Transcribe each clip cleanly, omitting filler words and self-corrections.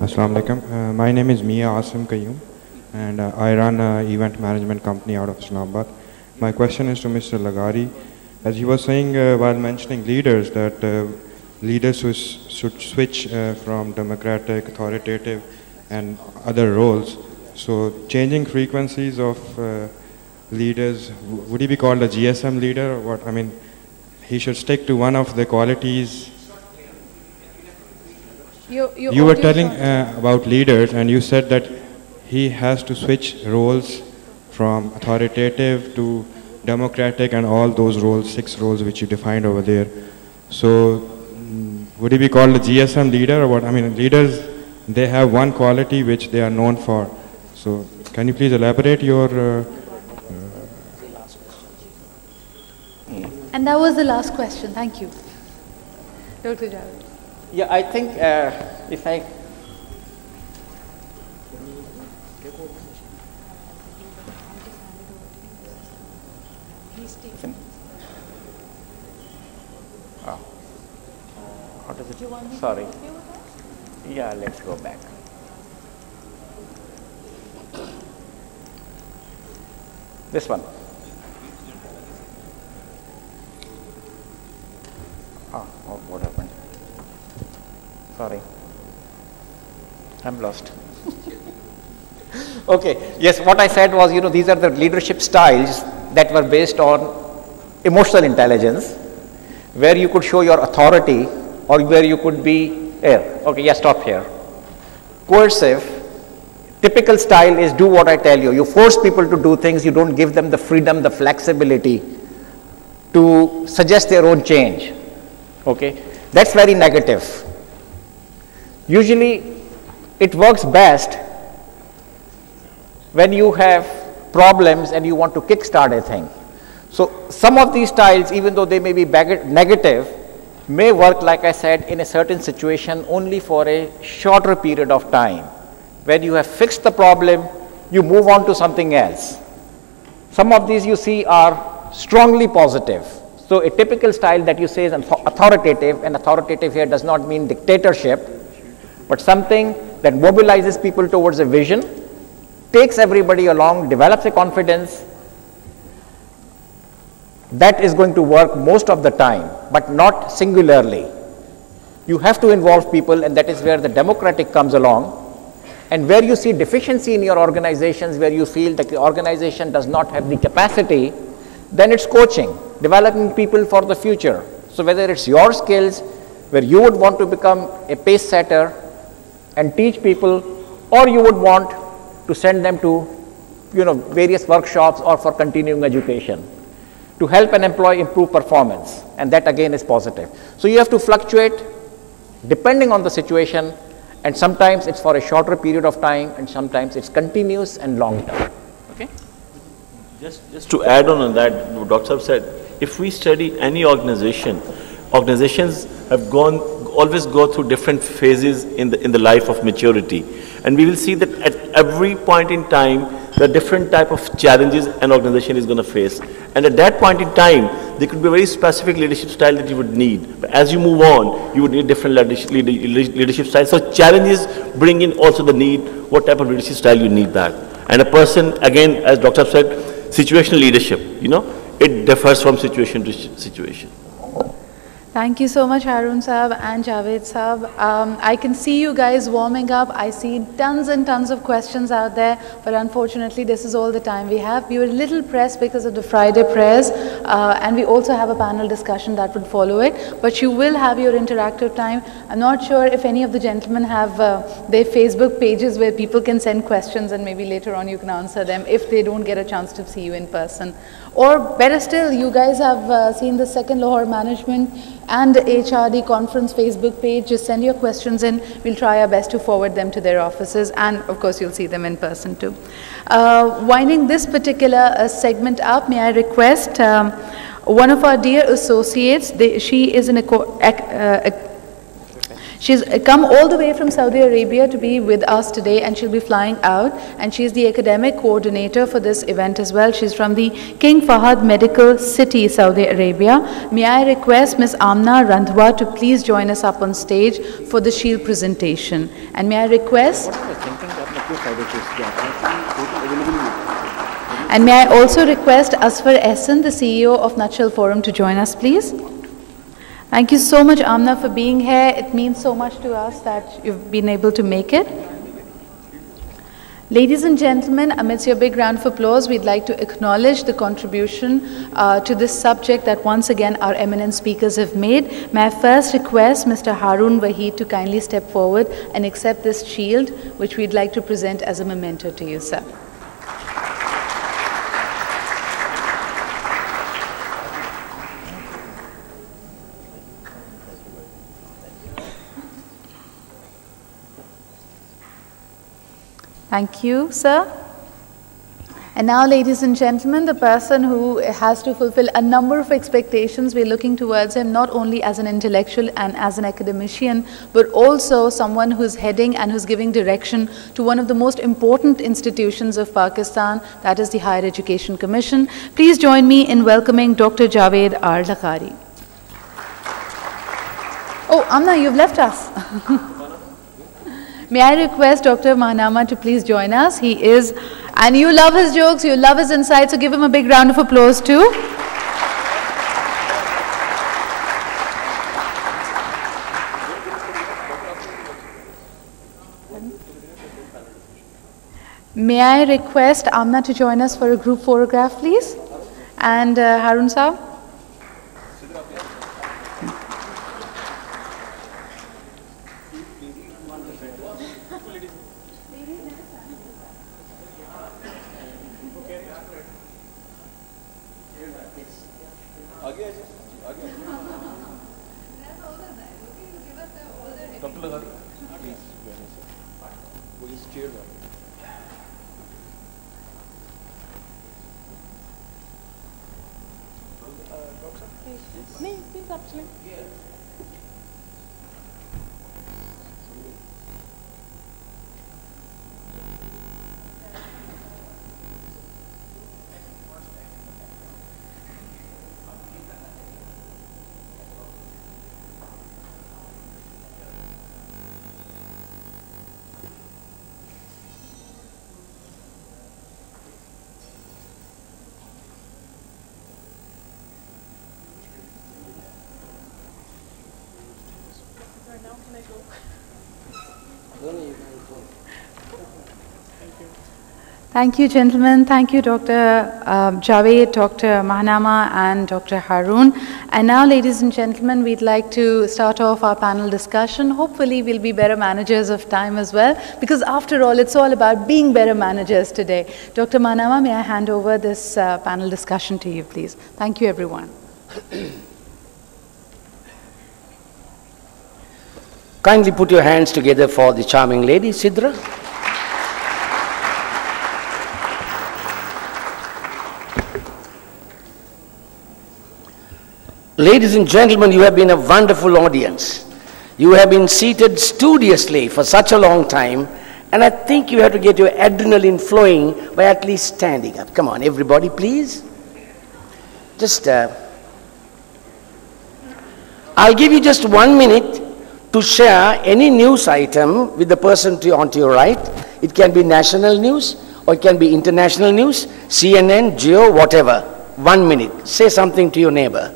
Assalamu alaikum. My name is Mia Asim Qayyum, and I run an event management company out of Islamabad. My question is to Mr. Lagari. As he was saying while mentioning leaders, that leaders should switch from democratic, authoritative, and other roles. So changing frequencies of leaders, would he be called a GSM leader or what? I mean, he should stick to one of the qualities. You were telling about leaders, and you said that he has to switch roles from authoritative to democratic and all those roles, 6 roles which you defined over there. So would he be called a GSM leader or what? I mean, leaders, they have one quality which they are known for. So can you please elaborate your... And that was the last question. Thank you. Dr. Javed. Yeah, I think if I how does it? Sorry. Yeah, let's go back. This one. Oh, what happened? Sorry, I'm lost. Okay, yes, what I said was, these are the leadership styles that were based on emotional intelligence, where you could show your authority or where you could be here. Okay, yeah, stop here. Coercive, typical style is do what I tell you. You force people to do things, you don't give them the freedom, the flexibility to suggest their own change. Okay, that's very negative. Usually, it works best when you have problems and you want to kickstart a thing. So, some of these styles, even though they may be negative, may work, like I said, in a certain situation only for a shorter period of time. When you have fixed the problem, you move on to something else. Some of these you see are strongly positive. So, a typical style that you say is authoritative, and authoritative here does not mean dictatorship, but something that mobilizes people towards a vision, takes everybody along, develops a confidence. That is going to work most of the time, but not singularly. You have to involve people, and that is where the democratic comes along. And where you see deficiency in your organizations, where you feel that the organization does not have the capacity, then it's coaching, developing people for the future. So whether it's your skills, where you would want to become a pace setter and teach people, or you would want to send them to various workshops or for continuing education to help an employee improve performance, and that again is positive. So you have to fluctuate depending on the situation, and sometimes it's for a shorter period of time, and sometimes it's continuous and long term. Okay? Just to add on that, what Dr. Saab said, if we study any organization, organizations have always go through different phases in the life of maturity, and we will see that at every point in time there are different type of challenges an organization is going to face, and at that point in time there could be a very specific leadership style that you would need. But as you move on, you would need different leadership styles. So challenges bring in also the need what type of leadership style you need that. And a person, again, as Dr. said, situational leadership, it differs from situation to situation. Thank you so much, Harun Saab and Javed Saab. I can see you guys warming up. I see tons and tons of questions out there, but unfortunately this is all the time we have. We were a little pressed because of the Friday prayers, and we also have a panel discussion that would follow it, but you will have your interactive time. I'm not sure if any of the gentlemen have their Facebook pages where people can send questions, and maybe later on you can answer them if they don't get a chance to see you in person. Or better still, you guys have seen the Second Lahore Management and HRD Conference Facebook page. Just send your questions in. We'll try our best to forward them to their offices, and of course you'll see them in person too. Winding this particular segment up, may I request one of our dear associates, she is an She's come all the way from Saudi Arabia to be with us today, and she'll be flying out, and she's the academic coordinator for this event as well. She's from the King Fahad Medical City, Saudi Arabia. May I request Ms. Amna Randhwa to please join us up on stage for the shield presentation. And may I request... And may I also request Asfar Ehsan, the CEO of Nutshell Forum, to join us, please. Thank you so much, Amna, for being here. It means so much to us that you've been able to make it. Ladies and gentlemen, amidst your big round of applause, we'd like to acknowledge the contribution to this subject that once again our eminent speakers have made. May I first request Mr. Harun Waheed to kindly step forward and accept this shield, which we'd like to present as a memento to you, sir. Thank you, sir. And now, ladies and gentlemen, the person who has to fulfill a number of expectations, we're looking towards him not only as an intellectual and as an academician, but also someone who's heading and who's giving direction to one of the most important institutions of Pakistan, that is the Higher Education Commission. Please join me in welcoming Dr. Javed R. Laghari. Oh, Amna, you've left us. May I request Dr. Mahnama to please join us? He is, and you love his jokes, you love his insights, so give him a big round of applause too. May I request Amna to join us for a group photograph, please? And Harun Saab? Thank you, gentlemen. Thank you, Dr. Javed, Dr. Mahnama, and Dr. Harun. And now, ladies and gentlemen, we'd like to start off our panel discussion. Hopefully, we'll be better managers of time as well, because after all, it's all about being better managers today. Dr. Mahnama, may I hand over this panel discussion to you, please? Thank you, everyone. Kindly put your hands together for the charming lady, Sidra. Ladies and gentlemen, you have been a wonderful audience. You have been seated studiously for such a long time, and I think you have to get your adrenaline flowing by at least standing up. Come on, everybody, please. Just, I'll give you just 1 minute to share any news item with the person on your right. It can be national news, or it can be international news, CNN, Geo, whatever. 1 minute. Say something to your neighbor.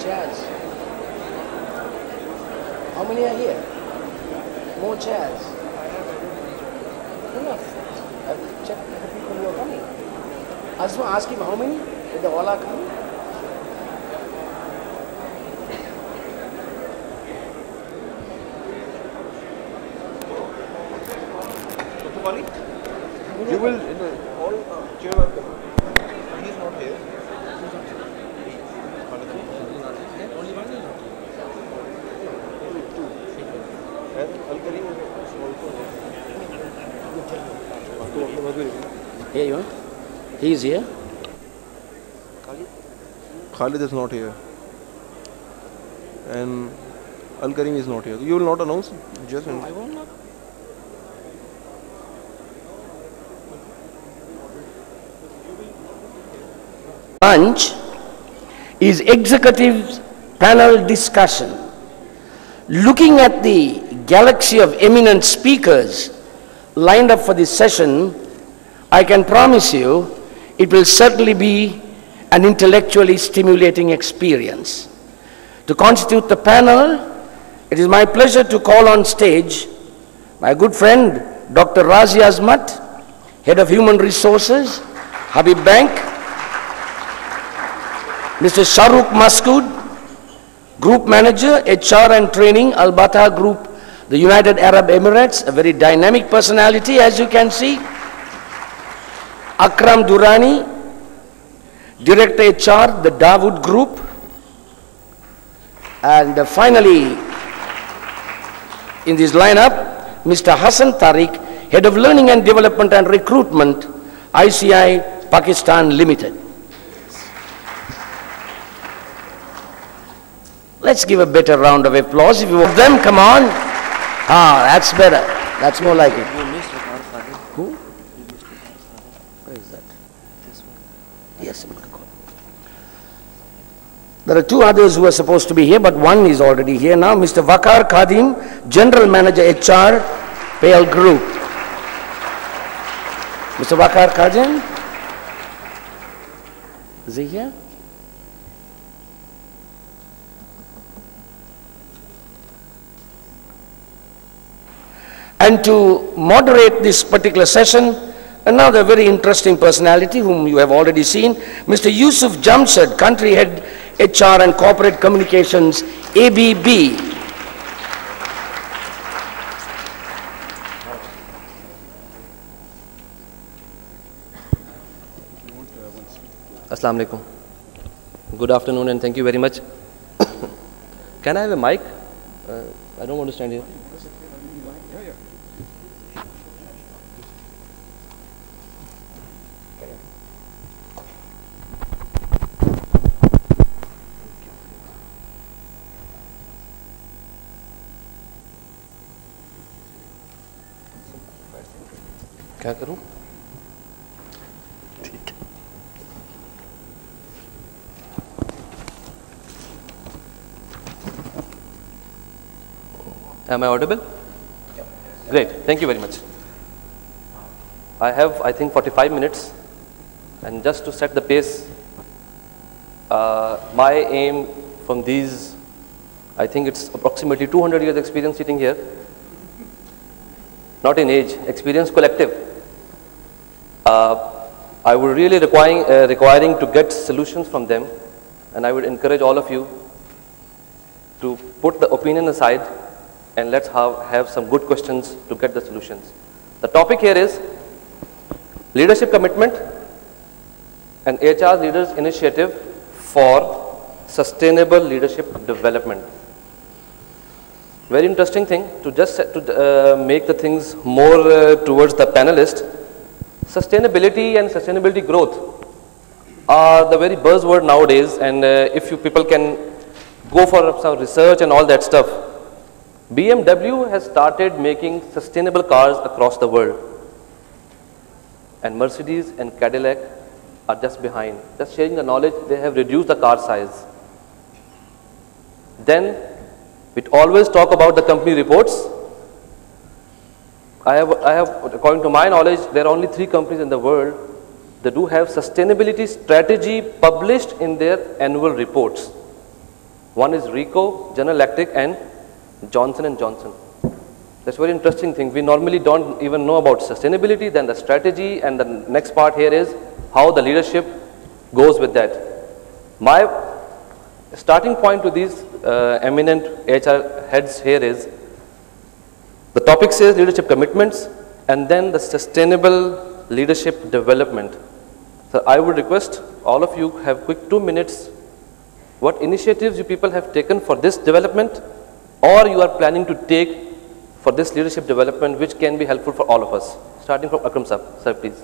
Chairs. How many are here? More chairs. Enough. I've checked the people who are coming. I just want to ask him how many? Did they all are coming? You will all cheer up. He is not here. And Al-Karim is also here. Here you are. He is here. Khalid is not here. And Al-Karim is not here. You will not announce? Just I will not. Lunch is executive panel discussion. Looking at the galaxy of eminent speakers lined up for this session, I can promise you it will certainly be an intellectually stimulating experience. To constitute the panel, it is my pleasure to call on stage my good friend Dr. Razi Azmat, Head of Human Resources, Habib Bank, Mr. Shahrukh Maskood, Group Manager, HR and Training, Al Bata Group, the United Arab Emirates, a very dynamic personality as you can see. Akram Durrani, Director HR, the Dawood Group. And finally, in this lineup, Mr. Hassan Tariq, Head of Learning and Development and Recruitment, ICI Pakistan Limited. Let's give a better round of applause if you want them, come on. Ah, that's better. That's more like it. Who? Where is that? This one. Yes, there are two others who are supposed to be here, but one is already here now. Mr. Waqar Khadim, General Manager HR, PAL Group. Mr. Waqar Khadim, is he here? And to moderate this particular session, another very interesting personality whom you have already seen, Mr. Yusuf Jamshed, Country Head HR and Corporate Communications, ABB. Assalamu alaikum. Good afternoon and thank you very much. Can I have a mic? I don't want to stand here. क्या करूं? Am I audible? Yeah. Great, thank you very much. I have, I think, 45 minutes, and just to set the pace, my aim from these, I think it's approximately 200 years experience sitting here, not in age, experience collective. I would really requiring to get solutions from them, and I would encourage all of you to put the opinion aside and let's have some good questions to get the solutions. The topic here is leadership commitment and HR leaders initiative for sustainable leadership development. Very interesting thing to just make the things more towards the panelist. Sustainability and sustainability growth are the very buzzword nowadays, and if you people can go for some research and all that stuff, BMW has started making sustainable cars across the world, and Mercedes and Cadillac are just behind. Just sharing the knowledge, they have reduced the car size. Then we always talk about the company reports. I have, according to my knowledge, there are only 3 companies in the world that do have sustainability strategy published in their annual reports. One is Ricoh, General Electric, and Johnson & Johnson. That's a very interesting thing. We normally don't even know about sustainability, then the strategy, and the next part here is how the leadership goes with that. My starting point to these eminent HR heads here is, the topic says leadership commitments and then the sustainable leadership development. So I would request all of you have quick 2 minutes what initiatives you people have taken for this development or you are planning to take for this leadership development which can be helpful for all of us? Starting from Akram sir. Sir, please.